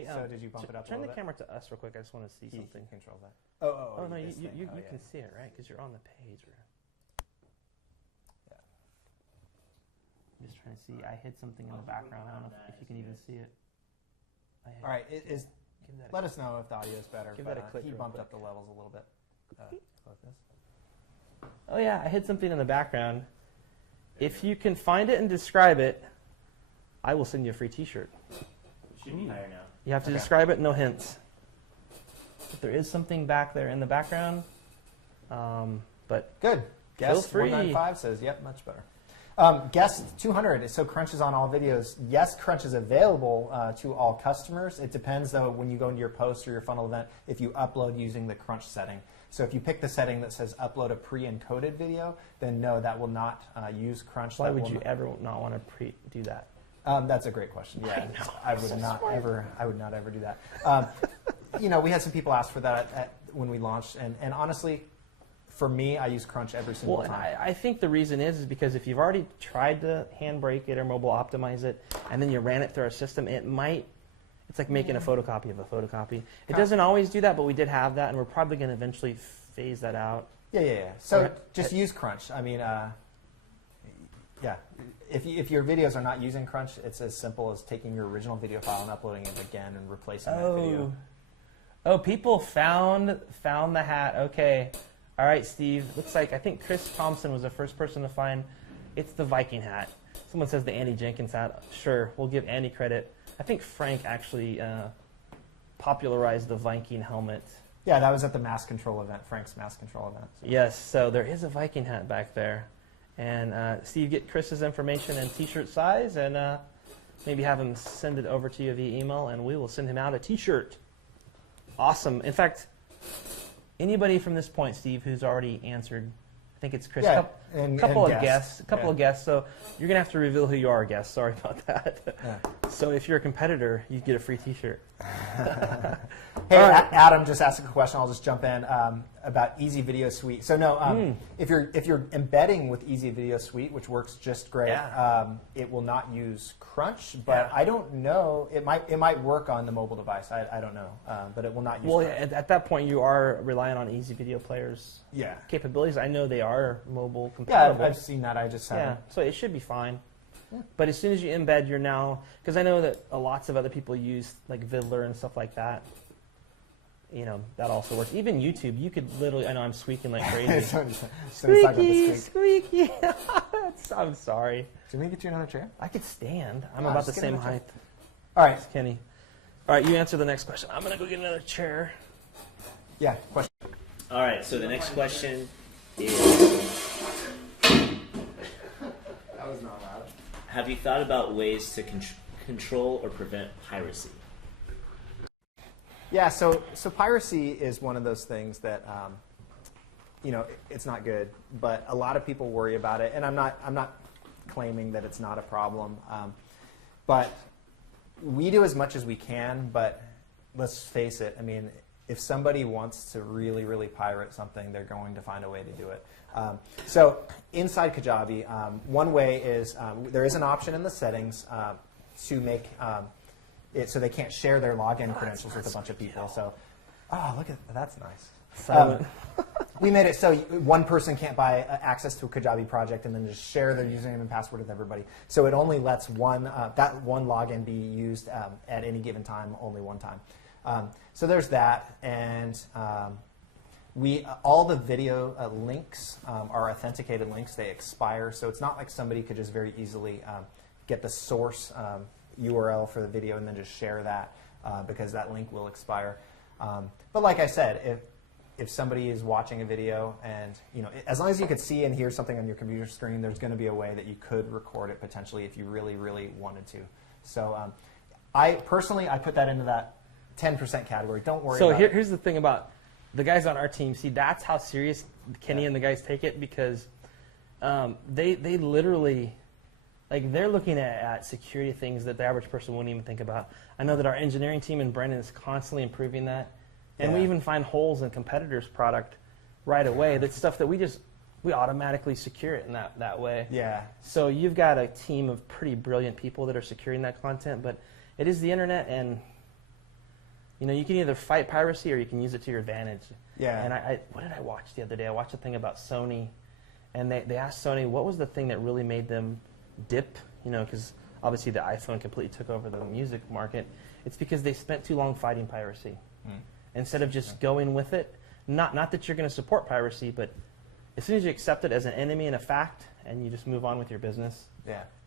Hey, so did you bump it up a little bit? Turn the camera to us real quick. I just want to see something. Control that. Oh, no, you can see it, right? Because you're on the page. Yeah. I'm just trying to see. I hid something in the background. I don't know if you can even see it. All right. Let us know if the audio is better. Give that a click. He bumped up the levels a little bit. Focus. Oh yeah, I hid something in the background. If you can find it and describe it, I will send you a free T-shirt. It should be higher now. You have to describe it, no hints. If there is something back there in the background, but good. Guest 195 says, yep, much better. Guest 200, so Crunch is on all videos. Yes, Crunch is available to all customers. It depends, though, when you go into your post or your funnel event, if you upload using the Crunch setting. So if you pick the setting that says upload a pre-encoded video, then no, that will not use Crunch. Why would you ever not want to do that? That's a great question. Yeah, I would not ever do that. We had some people ask for that when we launched, and honestly, for me, I use Crunch every single time. I think the reason is because if you've already tried to handbrake it or mobile optimize it, and then you ran it through our system, it's like making a photocopy of a photocopy. It doesn't always do that, but we did have that, and we're probably going to eventually phase that out. Yeah. So just use Crunch. I mean, yeah. If your videos are not using Crunch, it's as simple as taking your original video file and uploading it again and replacing that video. Oh, people found the hat. Okay. All right, Steve. Looks like I think Chris Thompson was the first person to find. It's the Viking hat. Someone says the Andy Jenkins hat. Sure, we'll give Andy credit. I think Frank actually popularized the Viking helmet. Yeah, that was at the mass control event, Frank's mass control event. So. Yes, so there is a Viking hat back there. And Steve, get Chris's information and T-shirt size, and maybe have him send it over to you via email, and we will send him out a T-shirt. Awesome. In fact, anybody from this point, Steve, who's already answered, I think it's Chris. Yeah, a couple of guests. So you're gonna have to reveal who you are, guests. Sorry about that. Yeah. So if you're a competitor, you get a free T-shirt. Hey, Adam just asked a question. I'll just jump in about Easy Video Suite. So no, if you're embedding with Easy Video Suite, which works just great, it will not use Crunch. But I don't know. It might work on the mobile device. I don't know, but it will not use. Crunch. At that point, you are relying on Easy Video Player's capabilities. I know they are mobile compatible. Yeah, I've seen that. I just haven't. Yeah, so it should be fine. Yeah. But as soon as you embed, you're now, because I know that lots of other people use like Vidler and stuff like that. That also works. Even YouTube, you could literally, I know I'm squeaking like crazy. Squeaky. I'm sorry. Should we get you another chair? I could stand. I'm about the same height. All right. Kenny. All right, you answer the next question. I'm going to go get another chair. Yeah, question. All right, so the next question is... That was not loud. Have you thought about ways to control or prevent piracy? Yeah, so piracy is one of those things that it's not good, but a lot of people worry about it, and I'm not claiming that it's not a problem, but we do as much as we can. But let's face it, I mean, if somebody wants to really, really pirate something, they're going to find a way to do it. So inside Kajabi, one way is there is an option in the settings to make it so they can't share their login credentials with a bunch of people. So, look at that's nice. We made it so one person can't buy access to a Kajabi project and then just share their username and password with everybody. So it only lets that one login be used at any given time, only one time. So there's that, and all the video links are authenticated links. They expire, so it's not like somebody could just very easily get the source URL for the video and then just share that because that link will expire. But like I said, if somebody is watching a video and as long as you could see and hear something on your computer screen, there's going to be a way that you could record it potentially if you really, really wanted to. So I personally put that into that 10% category. Don't worry about it. So here's the thing about the guys on our team. See, that's how serious Kenny and the guys take it, because they literally, like, they're looking at security things that the average person wouldn't even think about. I know that our engineering team and Brendan is constantly improving that. And we even find holes in competitors' product right away. That's stuff that we automatically secure it in that way. Yeah. So you've got a team of pretty brilliant people that are securing that content, but it is the internet, and You know, you can either fight piracy or you can use it to your advantage. Yeah. And what did I watch the other day? I watched a thing about Sony, and they asked Sony what was the thing that really made them dip, you know, because obviously the iPhone completely took over the music market. It's because they spent too long fighting piracy. Instead of just going with it, not that you're going to support piracy, but as soon as you accept it as an enemy and a fact, and you just move on with your business,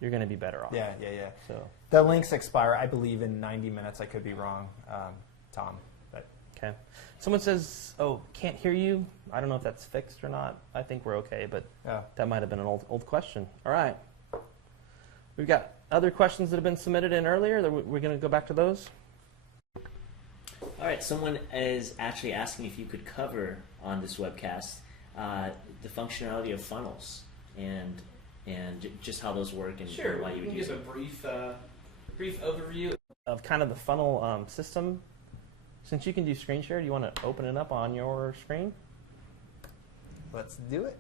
you're going to be better off. Yeah. So The links expire, I believe, in 90 minutes. I could be wrong, Tom. But okay. Someone says, "Oh, can't hear you." I don't know if that's fixed or not. I think we're okay, but that might have been an old question. All right. We've got other questions that have been submitted in earlier. We're going to go back to those. All right, someone is actually asking if you could cover on this webcast the functionality of funnels and just how those work and why you would use give a brief overview of kind of the funnel system. Since you can do screen share, do you want to open it up on your screen? let's do it.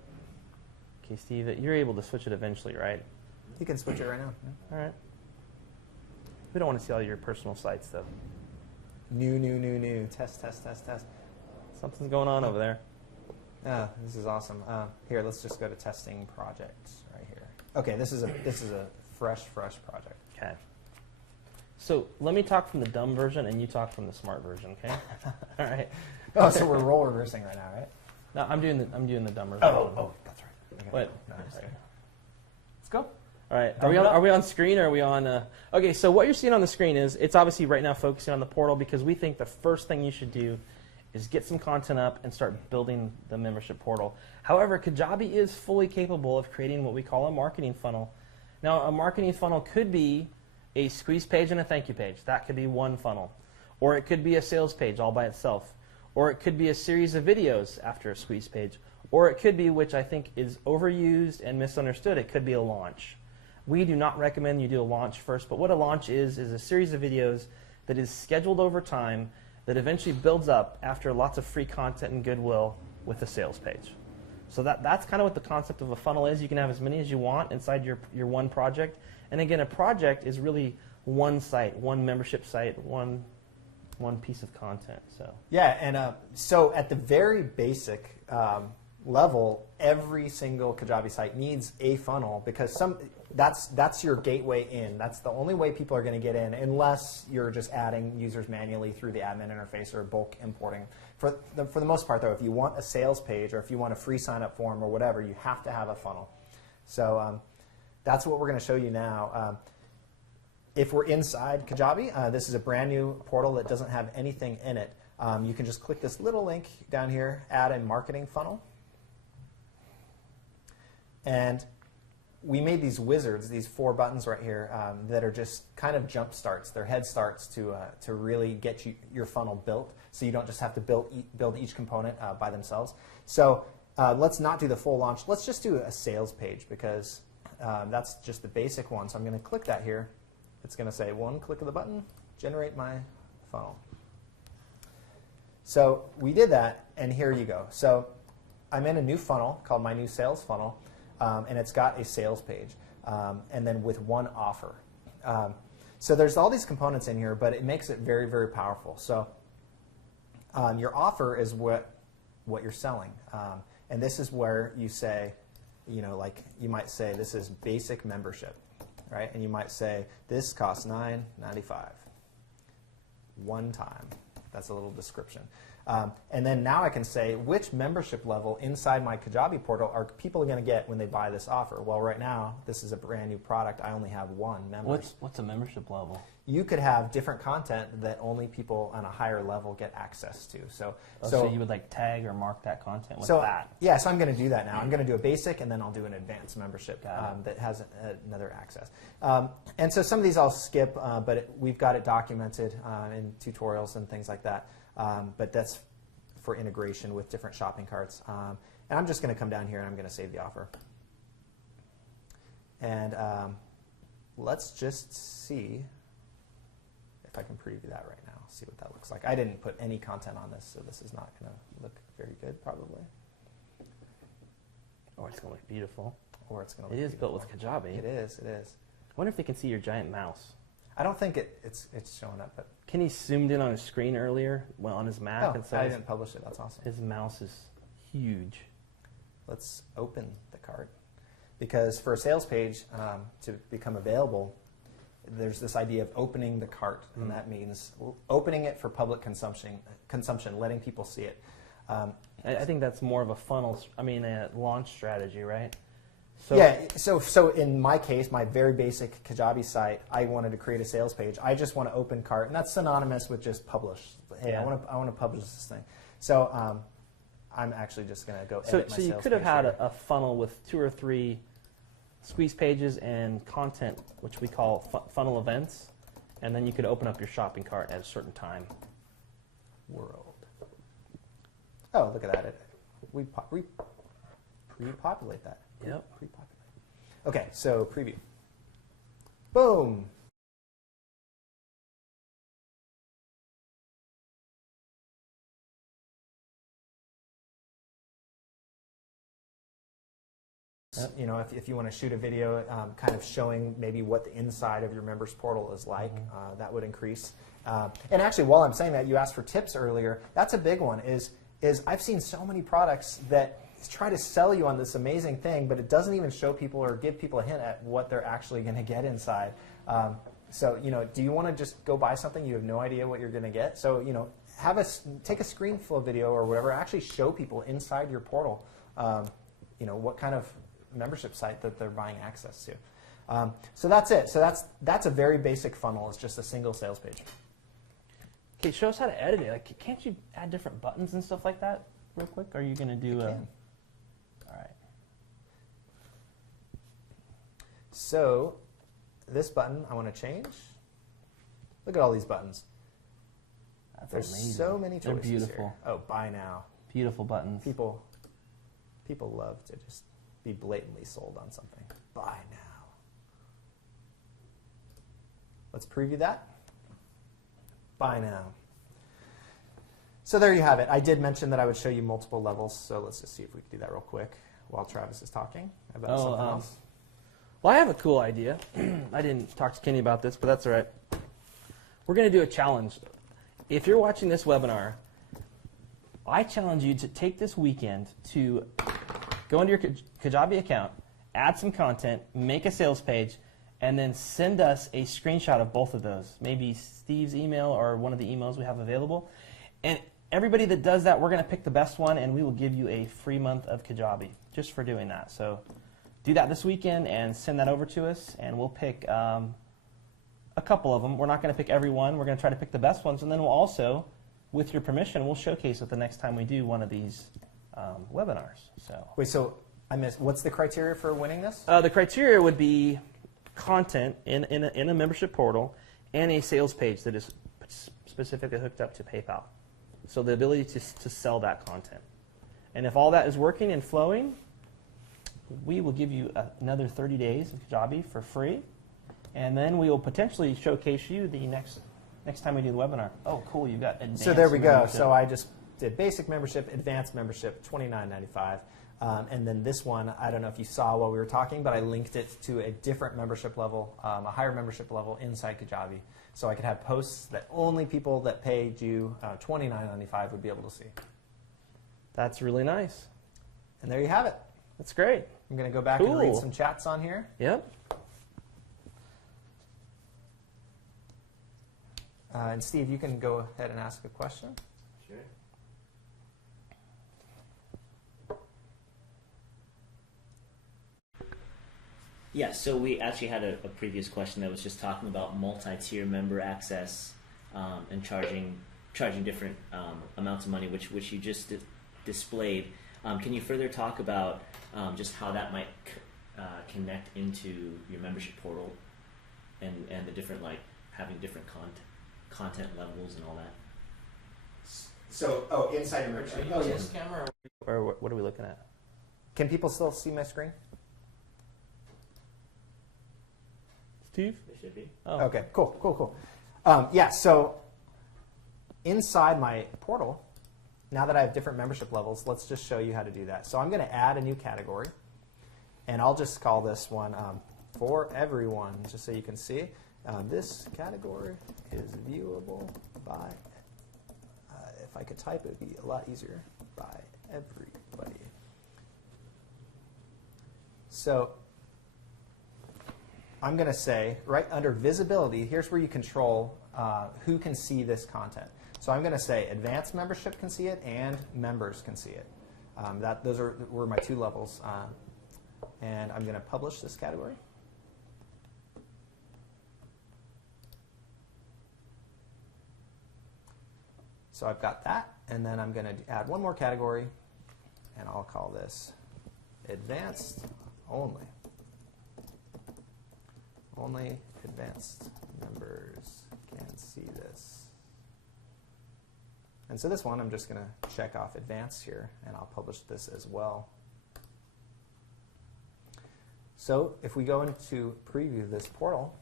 Okay, Steve, you're able to switch it eventually, right? You can switch it right now. All right. We don't want to see all your personal sites, though. New. Test. Something's going on over there. Oh, this is awesome. Here, let's just go to testing projects right here. Okay, this is a fresh project. Okay. So let me talk from the dumb version, and you talk from the smart version. Okay. All right. Oh, so we're role reversing right now, right? No, I'm doing the dumb version. Oh, that's right. Okay. Wait. No, All right. let's go. All right. Are we on screen or are we on? Okay. So what you're seeing on the screen is it's obviously right now focusing on the portal because we think the first thing you should do is get some content up and start building the membership portal. However, Kajabi is fully capable of creating what we call a marketing funnel. Now, a marketing funnel could be a squeeze page and a thank you page. That could be one funnel. Or it could be a sales page all by itself. Or it could be a series of videos after a squeeze page. Or it could be, which I think is overused and misunderstood, it could be a launch. We do not recommend you do a launch first, but what a launch is a series of videos that is scheduled over time that eventually builds up after lots of free content and goodwill with a sales page. So that's kind of what the concept of a funnel is. You can have as many as you want inside your one project. And again, a project is really one site, one membership site, one piece of content. So yeah, and so at the very basic level, every single Kajabi site needs a funnel because that's your gateway in. That's the only way people are going to get in, unless you're just adding users manually through the admin interface or bulk importing. For the most part, though, if you want a sales page or if you want a free sign-up form or whatever, you have to have a funnel. So that's what we're going to show you now. If we're inside Kajabi, this is a brand new portal that doesn't have anything in it. You can just click this little link down here, add a marketing funnel. And we made these wizards, these 4 buttons right here, that are just kind of jump starts. They're head starts to really get your funnel built, so you don't just have to build each component by themselves. So let's not do the full launch. Let's just do a sales page because that's just the basic one. So I'm going to click that here. It's going to say one click of the button, generate my funnel. So we did that, and here you go. So I'm in a new funnel called my new sales funnel. And it's got a sales page, and then with one offer. So there's all these components in here, but it makes it very, very powerful. So your offer is what you're selling, and this is where you say, like you might say this is basic membership, right? And you might say this costs $9.95 one time. That's a little description. And then now I can say which membership level inside my Kajabi portal are people going to get when they buy this offer. Well, right now, this is a brand new product. I only have one member. What's a membership level? You could have different content that only people on a higher level get access to. So you would like tag or mark that content with so, that? Yeah, so I'm going to do that now. I'm going to do a basic, and then I'll do an advanced membership that has another access. And so some of these I'll skip, but we've got it documented in tutorials and things like that. But that's for integration with different shopping carts. And I'm just going to come down here and I'm going to save the offer. And let's just see if I can preview that right now, see what that looks like. I didn't put any content on this, so this is not going to look very good, probably. Or it's going to look beautiful. Or it's going to look beautiful. Built with Kajabi. It is. I wonder if they can see your giant mouse. I don't think it's showing up, but Kenny zoomed in on his screen earlier, well, on his Mac, oh, and so I didn't publish it. That's awesome. his mouse is huge. Let's open the cart, because for a sales page to become available, there's this idea of opening the cart, and that means opening it for public consumption, letting people see it. I think that's more of a funnel, a launch strategy, right? So, Yeah, so in my case, my very basic Kajabi site, I wanted to create a sales page. I just want to open cart, and that's synonymous with just publish. Hey, Yeah. I want to publish this thing. So I'm actually just going to go edit my So you sales could have page had here. a funnel with 2 or 3 squeeze pages and content, which we call funnel events, and then you could open up your shopping cart at a certain time. World. Oh, look at that. We pre-populate that. Yep. Pre-populate. Okay, so preview. Boom. Yep. You know, if you want to shoot a video kind of showing maybe what the inside of your members portal is like, that would increase. And actually, while I'm saying that, you asked for tips earlier. That's a big one, is I've seen so many products that try to sell you on this amazing thing, but it doesn't even show people or give people a hint at what they're actually going to get inside. So, you know, do you want to just go buy something you have no idea what you're going to get? So, you know, take a screen flow video or whatever, actually show people inside your portal, you know, what kind of membership site that they're buying access to. So that's it. So that's a very basic funnel. It's just a single sales page. Okay, show us how to edit it. Like, can't you add different buttons and stuff like that real quick? Or are you going to do I a... can. All right. So this button I want to change. Look at all these buttons. That's There's amazing. so many choices They're beautiful. here. Oh, buy now. Beautiful buttons. People love to just be blatantly sold on something. Buy now. Let's preview that. Buy now. So there you have it. I did mention that I would show you multiple levels, so let's just see if we can do that real quick while Travis is talking about something else. Well, I have a cool idea. I didn't talk to Kenny about this, but that's all right. We're going to do a challenge. If you're watching this webinar, I challenge you to take this weekend to go into your Kajabi account, add some content, make a sales page, and then send us a screenshot of both of those. Maybe Steve's email or one of the emails we have available. And everybody that does that, we're going to pick the best one, and we will give you a free month of Kajabi just for doing that. So do that this weekend and send that over to us, and we'll pick a couple of them. We're not going to pick every one. We're going to try to pick the best ones, and then we'll also, with your permission, we'll showcase it the next time we do one of these webinars. So Wait, so I missed. What's the criteria for winning this? the criteria would be content in a membership portal and a sales page that is specifically hooked up to PayPal. So the ability to sell that content. And if all that is working and flowing, we will give you another 30 days of Kajabi for free. And then we will potentially showcase you the next time we do the webinar. Oh, cool, you've got advanced So there we go. membership. So I just did basic membership, advanced membership, $29.95. And then this one, I don't know if you saw while we were talking, but I linked it to a different membership level, a higher membership level inside Kajabi. So I could have posts that only people that paid you $29.95 would be able to see. That's really nice. And there you have it. That's great. I'm going to go back and read Cool. some chats on here. Yep. And Steve, you can go ahead and ask a question. Sure. Yeah, so we actually had a previous question that was just talking about multi-tier member access and charging different amounts of money, which you just displayed. Can you further talk about just how that might connect into your membership portal and the different, like, having different content levels and all that? So, inside your membership. Oh, yes. Camera or what are we looking at? Can people still see my screen? Steve? They should be. Oh. Okay, cool. Yeah, so inside my portal, now that I have different membership levels, let's just show you how to do that. So I'm going to add a new category, and I'll just call this one for everyone, just so you can see. This category is viewable by, if I could type, it would be a lot easier, by everybody. So I'm going to say, right under visibility, here's where you control who can see this content. So I'm going to say advanced membership can see it and members can see it. Those were my two levels. And I'm going to publish this category. So I've got that, and then I'm going to add one more category, and I'll call this advanced only. Only advanced members can see this. And so this one, I'm just going to check off advanced here, and I'll publish this as well. So if we go into preview this portal,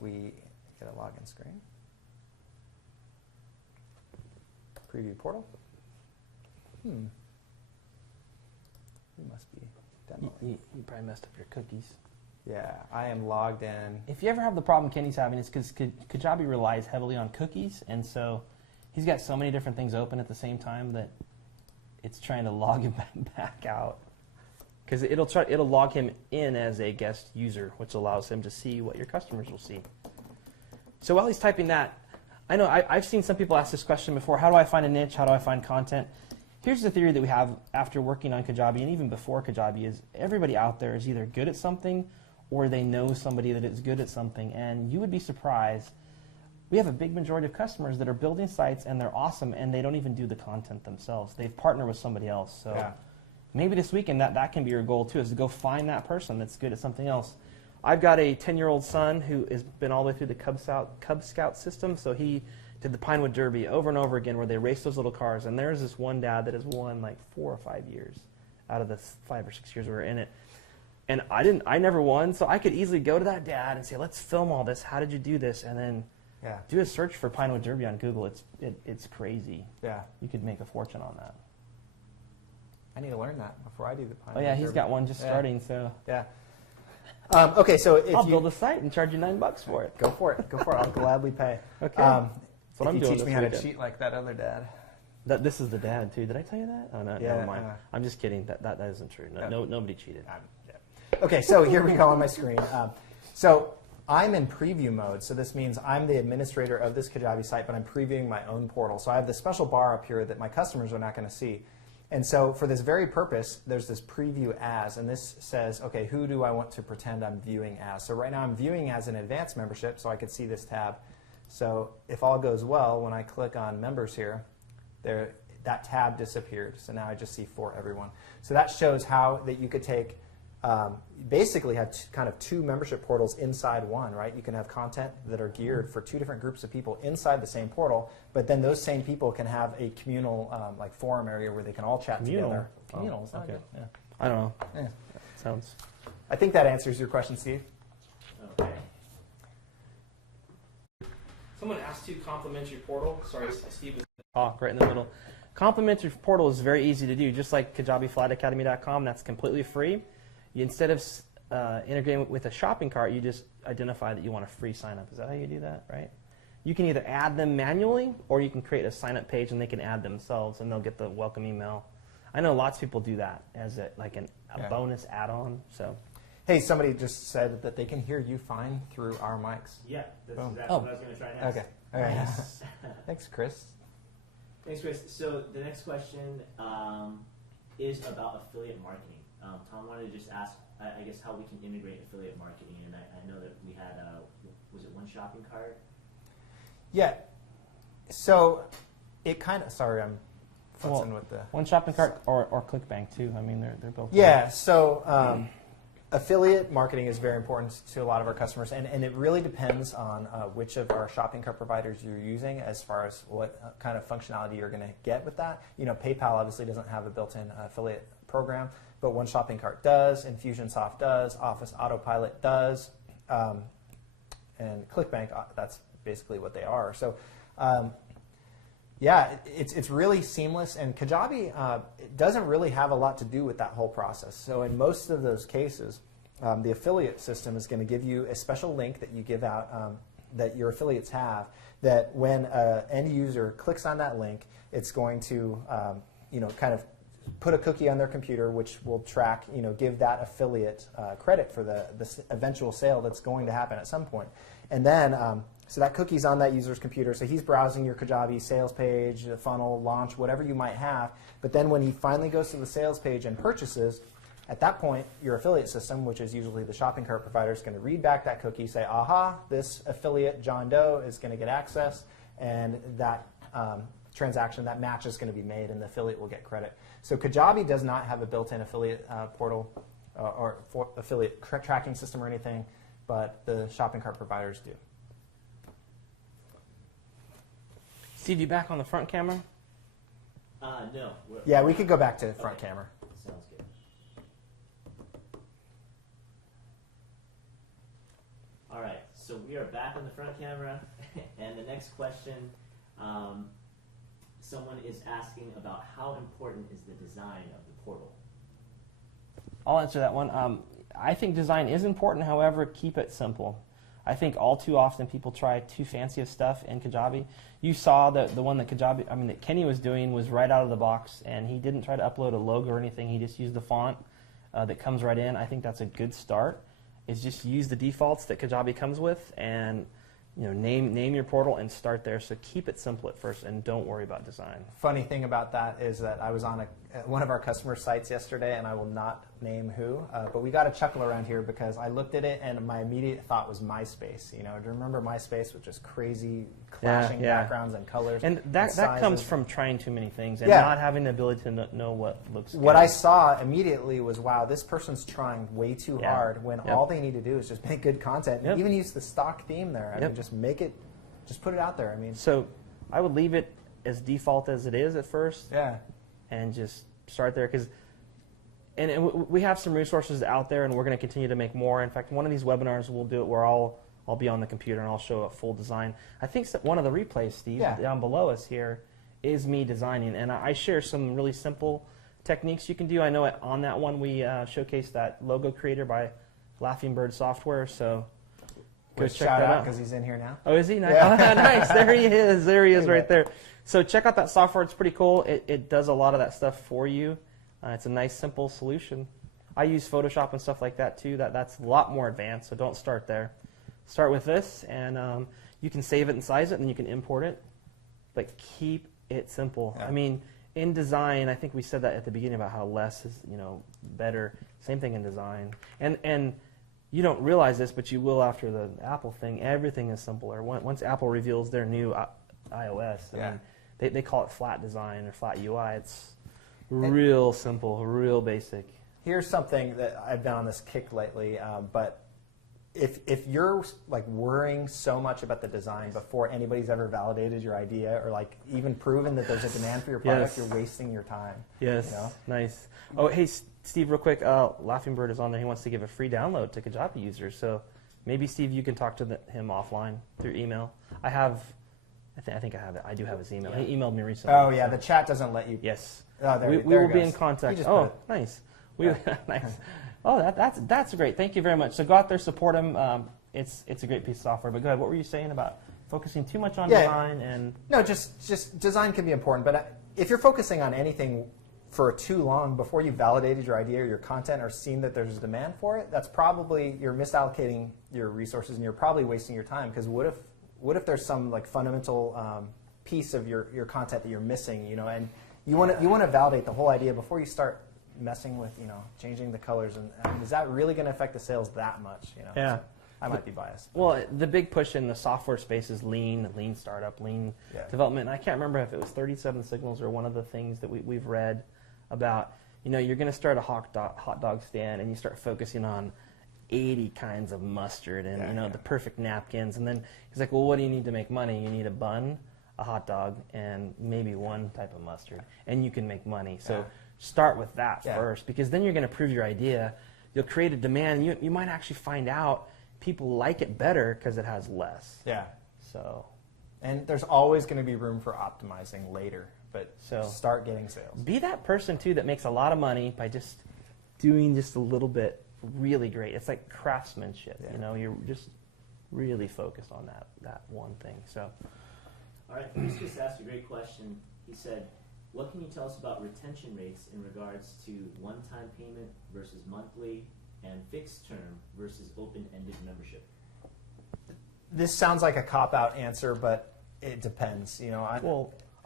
we get a login screen. Preview portal. You must be demoing. You probably messed up your cookies. Yeah, I am logged in. If you ever have the problem Kenny's having, it's because Kajabi relies heavily on cookies, and so he's got so many different things open at the same time that it's trying to log him back out. Because it'll log him in as a guest user, which allows him to see what your customers will see. So while he's typing that, I know I've seen some people ask this question before: how do I find a niche? How do I find content? Here's the theory that we have after working on Kajabi, and even before Kajabi, is everybody out there is either good at something or they know somebody that is good at something. And you would be surprised. We have a big majority of customers that are building sites, and they're awesome, and they don't even do the content themselves. They've partnered with somebody else. So Yeah. maybe this weekend that can be your goal too, is to go find that person that's good at something else. I've got a 10-year-old son who has been all the way through the Cub Scout system, so he did the Pinewood Derby over and over again where they race those little cars, and there's this one dad that has won like 4 or 5 years out of the 5 or 6 years we were in it. And I never won, so I could easily go to that dad and say, let's film all this, how did you do this? And then do a search for Pinewood Derby on Google. It's crazy. Yeah. You could make a fortune on that. I need to learn that before I do the Pinewood Oh yeah, he's Derby. got one just starting, so. Yeah. Okay, so if I'll you build a site and charge you $9 for it. go for it, I'll gladly pay. Okay. That's what I'm you doing teach this me how to weekend. cheat like that other dad. This is the dad too. Did I tell you that? Oh no, Yeah, never mind. I'm just kidding. That isn't true. Nobody cheated. Okay, so here we go on my screen. So I'm in preview mode, so this means I'm the administrator of this Kajabi site, but I'm previewing my own portal. So I have this special bar up here that my customers are not going to see. And so for this very purpose, there's this preview as, and this says, okay, who do I want to pretend I'm viewing as? So right now I'm viewing as an advanced membership, so I could see this tab. So if all goes well, when I click on members here, that tab disappeared. So now I just see for everyone. So that shows how that you could take, basically have kind of 2 membership portals inside one, right? You can have content that are geared for 2 different groups of people inside the same portal, but then those same people can have a communal like forum area where they can all chat together. Communal, is not good. Yeah. I don't know. Yeah. Sounds. I think that answers your question, Steve. Okay. Someone asked to complementary portal. Sorry, Steve was talk right in the middle. Complementary portal is very easy to do, just like KajabiFlightAcademy.com. That's completely free. Instead of integrating with a shopping cart, you just identify that you want a free sign up. Is that how you do that, right? You can either add them manually, or you can create a sign up page and they can add themselves and they'll get the welcome email. I know lots of people do that as a bonus add-on. So, Hey, somebody just said that they can hear you fine through our mics. Yeah, that's Boom. exactly what I was going to try next. Okay. All right. Thanks, Chris. Thanks, Chris. So the next question is about affiliate marketing. Tom wanted to just ask, I guess, how we can integrate affiliate marketing. And I know that we had, was it one shopping cart? Yeah. So it kind of, sorry, I'm futzing with the. one shopping cart or ClickBank too. I mean, they're both. Yeah. So affiliate marketing is very important to a lot of our customers, and it really depends on which of our shopping cart providers you're using as far as what kind of functionality you're going to get with that. You know, PayPal obviously doesn't have a built-in affiliate program, but One Shopping Cart does, Infusionsoft does, Office Autopilot does, and ClickBank, that's basically what they are. So yeah, it's really seamless, and Kajabi it doesn't really have a lot to do with that whole process. So in most of those cases, the affiliate system is going to give you a special link that you give out that your affiliates have, that when an end user clicks on that link, it's going to kind of put a cookie on their computer, which will track, give that affiliate credit for the eventual sale that's going to happen at some point. And then, so that cookie's on that user's computer, so he's browsing your Kajabi sales page, the funnel, launch, whatever you might have. But then when he finally goes to the sales page and purchases, at that point, your affiliate system, which is usually the shopping cart provider, is going to read back that cookie, say, aha, this affiliate, John Doe, is going to get access, and that transaction, that match is going to be made, and the affiliate will get credit. So Kajabi does not have a built-in affiliate portal or affiliate tracking system or anything, but the shopping cart providers do. Steve, you back on the front camera? No. Yeah, we could go back to front camera. Sounds good. All right, so we are back on the front camera, and the next question, someone is asking about how important is the design of the portal? I'll answer that one. I think design is important, however, keep it simple. I think all too often people try too fancy of stuff in Kajabi. You saw that the one that that Kenny was doing was right out of the box, and he didn't try to upload a logo or anything. He just used the font that comes right in. I think that's a good start. Is just use the defaults that Kajabi comes with, and name your portal and start there. So keep it simple at first, and don't worry about design. Funny thing about that is that I was on one of our customer sites yesterday, and I will not name who, but we got a chuckle around here because I looked at it, and my immediate thought was MySpace. Do you remember MySpace with just crazy clashing backgrounds and colors? And that comes from trying too many things and not having the ability to know what looks good. What I saw immediately was, wow, this person's trying way too hard when all they need to do is just make good content. And even use the stock theme there. I mean, just make it, just put it out there. I mean, so I would leave it as default as it is at first. Yeah. And just start there, because we have some resources out there, and we're going to continue to make more. In fact, one of these webinars we'll do it where I'll be on the computer and I'll show a full design. I think one of the replays, Steve, down below us here is me designing, and I share some really simple techniques you can do. I know on that one we showcased that logo creator by Laughing Bird Software, so go check that out. Because he's in here now. Oh, is he? Nice. Yeah. Nice. There he is. There he is right there. So check out that software. It's pretty cool. It does a lot of that stuff for you. It's a nice, simple solution. I use Photoshop and stuff like that, too. That's a lot more advanced, so don't start there. Start with this, and you can save it and size it, and you can import it. But keep it simple. Yeah. I mean, in design, I think we said that at the beginning about how less is better. Same thing in design. And you don't realize this, but you will after the Apple thing. Everything is simpler. Once Apple reveals their new iOS, I mean, they call it flat design or flat UI. It's real simple, real basic. Here's something that I've been on this kick lately, but if you're like worrying so much about the design before anybody's ever validated your idea or like even proven that there's a demand for your product, you're wasting your time. Yes, nice. Oh, hey, Steve, real quick, Laughing Bird is on there. He wants to give a free download to Kajabi users. So maybe, Steve, you can talk to him offline through email. I think I have it. I do have his email. He emailed me recently. Oh, yeah, the chat doesn't let you. Yes. Oh, we will be in contact. Oh, nice. Nice. Oh, that's great. Thank you very much. So go out there, support him. It's a great piece of software. But go ahead. What were you saying about focusing too much on design? And no, just design can be important. But if you're focusing on anything for too long before you validated your idea or your content or seen that there's a demand for it, that's probably you're misallocating your resources and you're probably wasting your time. Because what if there's some like fundamental piece of your content that you're missing, and you want to validate the whole idea before you start messing with, changing the colors, and is that really going to affect the sales that much? Yeah. So I might be biased. Well, the big push in the software space is lean startup, lean development. And I can't remember if it was 37 Signals or one of the things that we've read about. You're going to start a hot dog stand, and you start focusing on 80 kinds of mustard and the perfect napkins, and then he's like, well, what do you need to make money? You need a bun, a hot dog, and maybe one type of mustard, and you can make money. So start with that first, because then you're going to prove your idea. You'll create a demand. You might actually find out people like it better because it has less. Yeah. So, and there's always going to be room for optimizing later, but start getting sales. Be that person too that makes a lot of money by just doing just a little bit really great. It's like craftsmanship. You know, you're just really focused on that one thing. So, all right, Bruce just asked a great question. He said, what can you tell us about retention rates in regards to one-time payment versus monthly and fixed term versus open-ended membership? This sounds like a cop-out answer, but it depends. You know,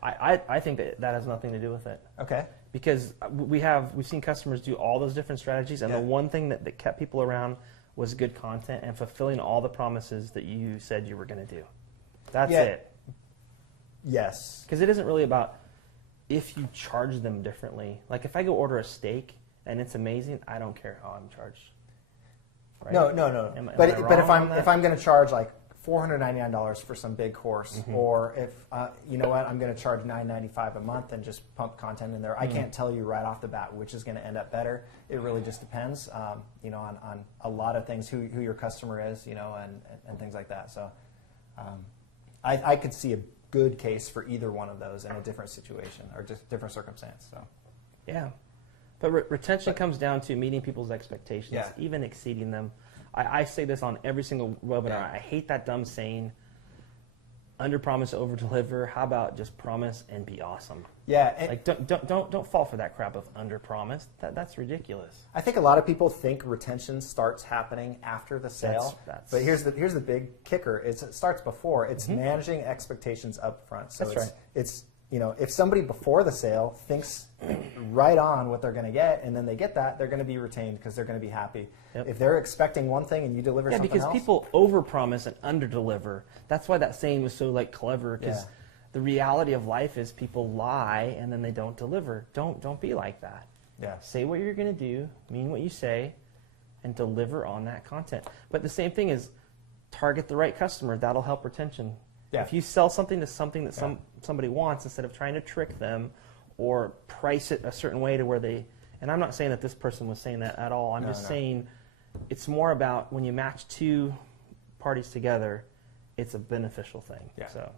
I think that has nothing to do with it. Okay. Because we've seen customers do all those different strategies, and the one thing that kept people around was good content and fulfilling all the promises that you said you were going to do. That's it. Yes. Because it isn't really about if you charge them differently. Like if I go order a steak and it's amazing, I don't care how I'm charged. Right? No. But if I'm going to charge like $499 for some big course, or if you know what, I'm going to charge $9.95 a month and just pump content in there. I can't tell you right off the bat which is going to end up better. It really just depends, you know, on a lot of things, who your customer is, you know, and things like that. So I could see a good case for either one of those in a different situation or just different circumstance. So yeah, but retention comes down to meeting people's expectations, even exceeding them. I say this on every single webinar. I hate that dumb saying, under promise, over deliver. How about just promise and be awesome? Yeah. Like don't fall for that crap of under promise. That's ridiculous. I think a lot of people think retention starts happening after the sale. But here's the big kicker: it starts before. It's managing expectations up front. So it's you know, if somebody before the sale thinks right on what they're going to get, and then they get that, they're going to be retained because they're going to be happy. If they're expecting one thing and you deliver something else. Yeah, because people overpromise and underdeliver. That's why that saying was so like clever. Because the reality of life is people lie and then they don't deliver. Don't be like that. Yeah. Say what you're going to do, mean what you say, and deliver on that content. But the same thing is target the right customer. That'll help retention. Yeah. If you sell something that somebody wants, instead of trying to trick them or price it a certain way to where they, and I'm not saying that this person was saying that at all. I'm just saying it's more about when you match two parties together, it's a beneficial thing. Yeah. So,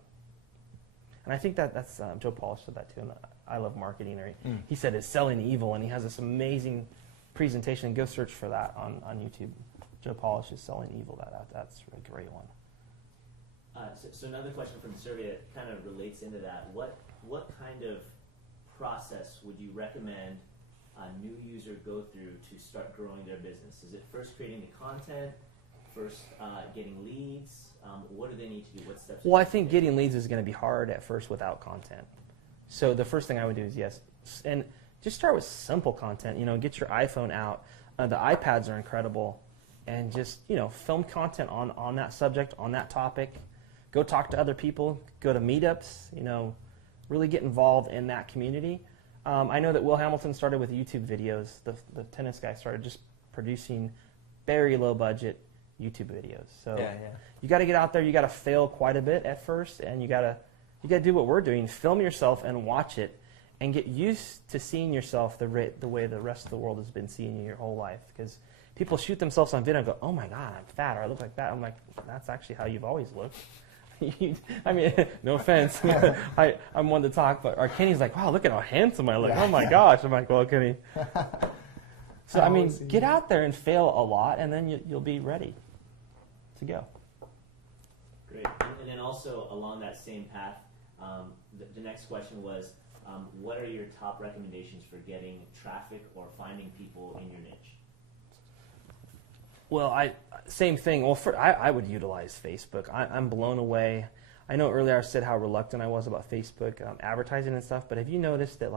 and I think that's Joe Polish said that too. And I love marketing. Right? He said it's selling evil, and he has this amazing presentation. Go search for that on YouTube. Joe Polish is selling evil. That's a great one. So another question from the survey that kind of relates into that. What kind of process would you recommend a new user go through to start growing their business? Is it first creating the content, first getting leads? What do they need to do? What steps? Well, I think getting leads is going to be hard at first without content. So the first thing I would do is and just start with simple content. You know, get your iPhone out. The iPads are incredible, and just film content on that subject, on that topic. Go talk to other people, go to meetups, really get involved in that community. I know that Will Hamilton started with YouTube videos. The tennis guy started just producing very low budget YouTube videos. So you got to get out there. You got to fail quite a bit at first, and you got to do what we're doing. Film yourself and watch it, and get used to seeing yourself the way the rest of the world has been seeing you your whole life. Because people shoot themselves on video and go, "Oh my God, I'm fat," or "I look like that." I'm like, "That's actually how you've always looked." I mean, no offense. I'm one to talk, but Kenny's like, "Wow, look at how handsome I look." Oh my gosh. I'm like, "Well, Kenny." So, I mean, get out there and fail a lot, and then you'll be ready to go. Great. And then also along that same path, the next question was, what are your top recommendations for getting traffic or finding people in your niche? Well, same thing. Well, I would utilize Facebook. I'm blown away. I know earlier I said how reluctant I was about Facebook advertising and stuff, but have you noticed that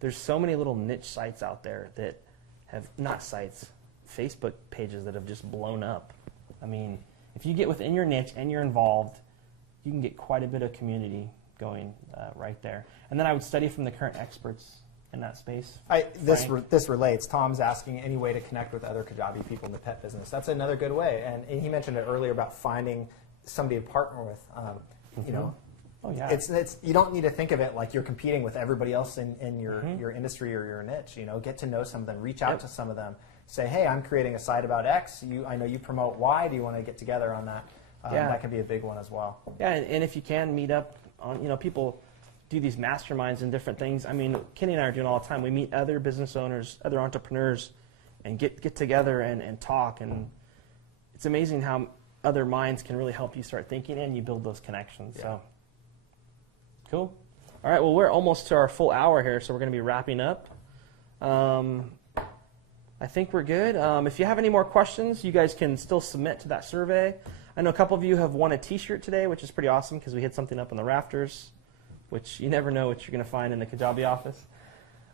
there's so many little niche sites out there that have, not sites, Facebook pages that have just blown up. I mean, if you get within your niche and you're involved, you can get quite a bit of community going right there. And then I would study from the current experts in that space. This relates. Tom's asking any way to connect with other Kajabi people in the pet business. That's another good way. And he mentioned it earlier about finding somebody to partner with. Oh, yeah. It's you don't need to think of it like you're competing with everybody else in your industry or your niche. Get to know some of them. Reach out to some of them. Say, hey, I'm creating a site about X. I know you promote Y. Do you want to get together on that? That can be a big one as well. Yeah, and if you can meet up on, people do these masterminds and different things. I mean, Kenny and I are doing all the time. We meet other business owners, other entrepreneurs get together and talk. And it's amazing how other minds can really help you start thinking, and you build those connections. Yeah. So cool. All right, well, we're almost to our full hour here, so we're going to be wrapping up. I think we're good. If you have any more questions, you guys can still submit to that survey. I know a couple of you have won a T-shirt today, which is pretty awesome because we hid something up in the rafters, which you never know what you're going to find in the Kajabi office.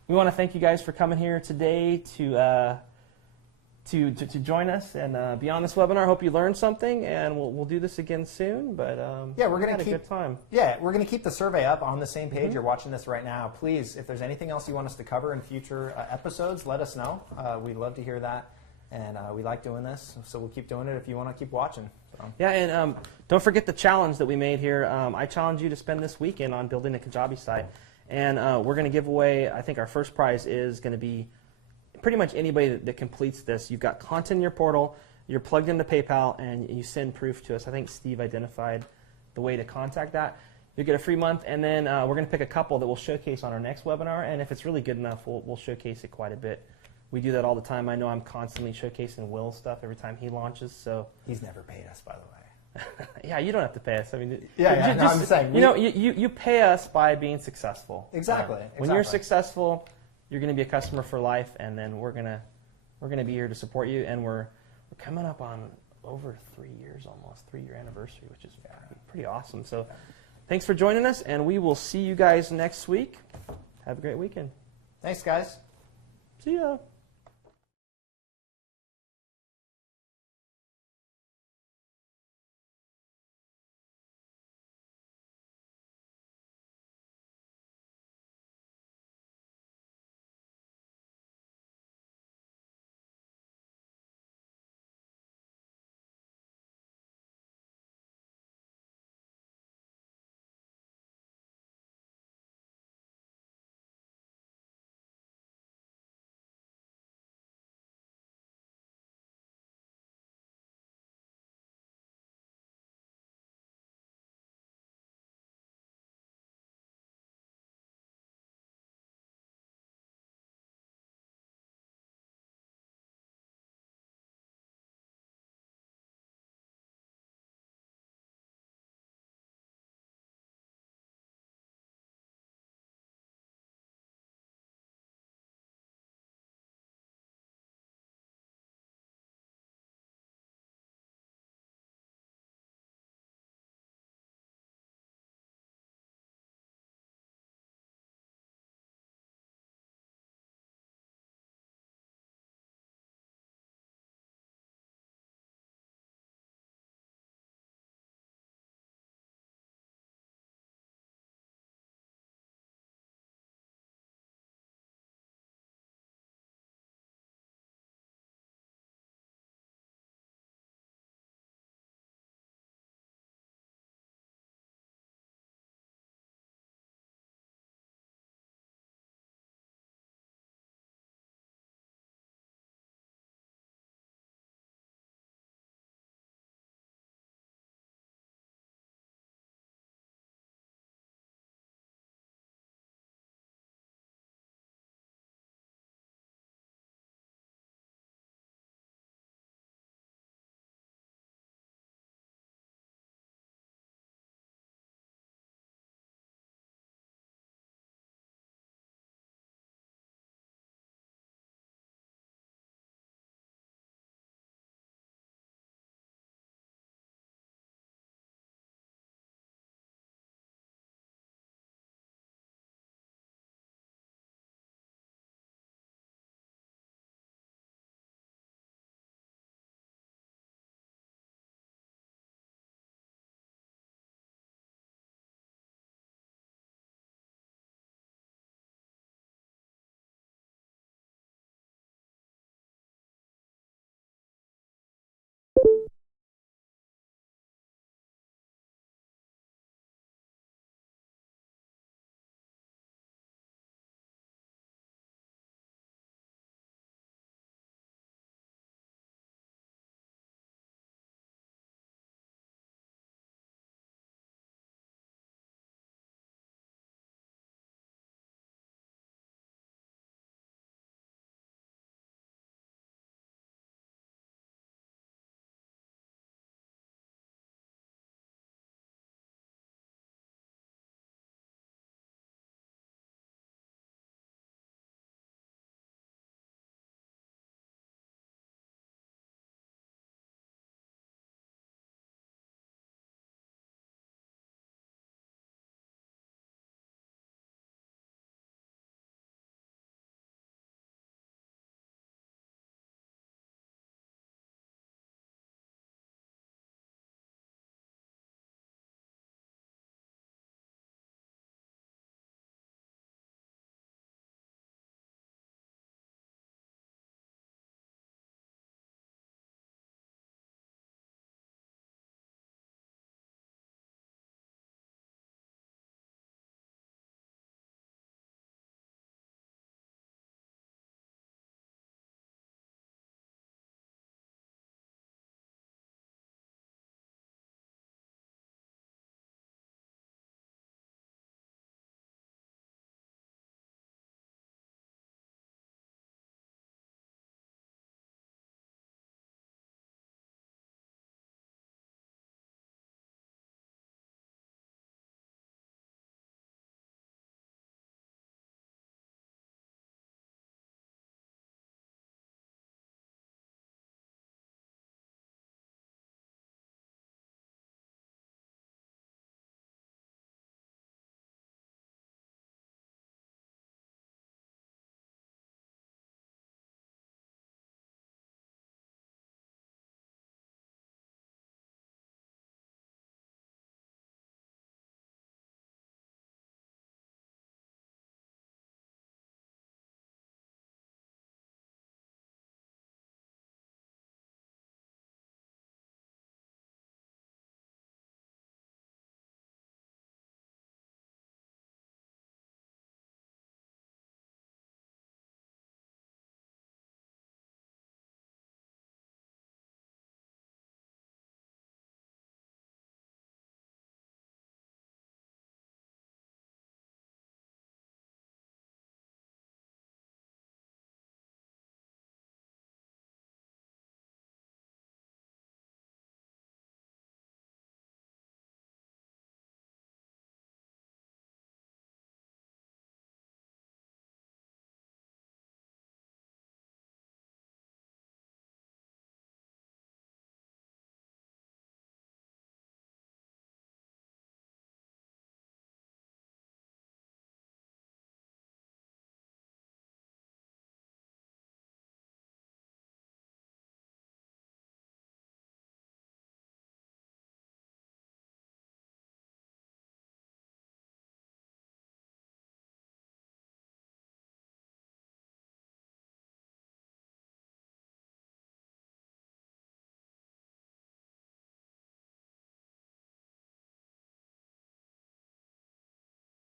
We want to thank you guys for coming here today to join us and be on this webinar. Hope you learned something, and we'll do this again soon. But yeah, we're we going had to a keep good time. Yeah, we're going to keep the survey up on the same page. You're watching this right now. Please, if there's anything else you want us to cover in future episodes, let us know. We'd love to hear that, and we like doing this, so we'll keep doing it if you want to keep watching. So. Yeah, and don't forget the challenge that we made here. I challenge you to spend this weekend on building a Kajabi site, and we're going to give away. I think our first prize is going to be pretty much anybody that completes this. You've got content in your portal, you're plugged into PayPal, and you send proof to us. I think Steve identified the way to contact that. You'll get a free month, and then we're going to pick a couple that we'll showcase on our next webinar, and if it's really good enough, we'll showcase it quite a bit. We do that all the time. I know I'm constantly showcasing Will's stuff every time he launches. So He's never paid us, by the way. yeah, you don't have to pay us. I mean, Yeah, no, I'm just saying. You pay us by being successful. Exactly. When you're successful, you're going to be a customer for life, and then we're gonna be here to support you. And we're coming up on over 3 years, almost 3-year anniversary, which is pretty awesome. So thanks for joining us, and we will see you guys next week. Have a great weekend. Thanks, guys. See ya.